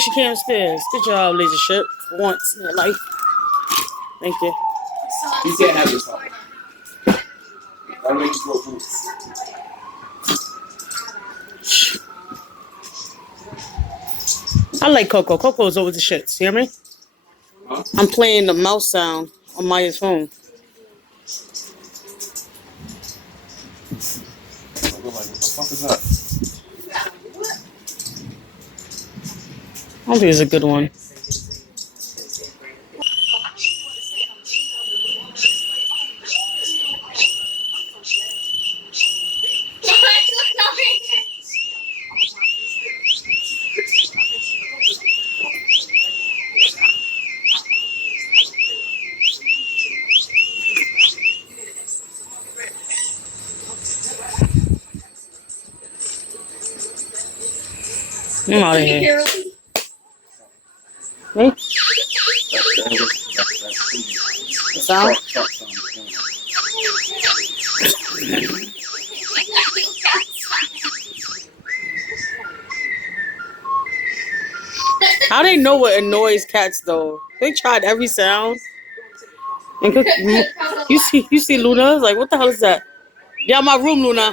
she came upstairs. Good job, lazy ship. For once in your life. Thank you. You can't have this one. That'll make you go food. I like Coco. Coco is over the shits. You hear me? Huh? I'm playing the mouse sound on Maya's phone. Like, what the fuck is that? I don't think it's a good one. I'm out of here. Me? The sound? How they know what annoys cats though? They tried every sound. And you see Luna? Like, what the hell is that? Get out my room, Luna.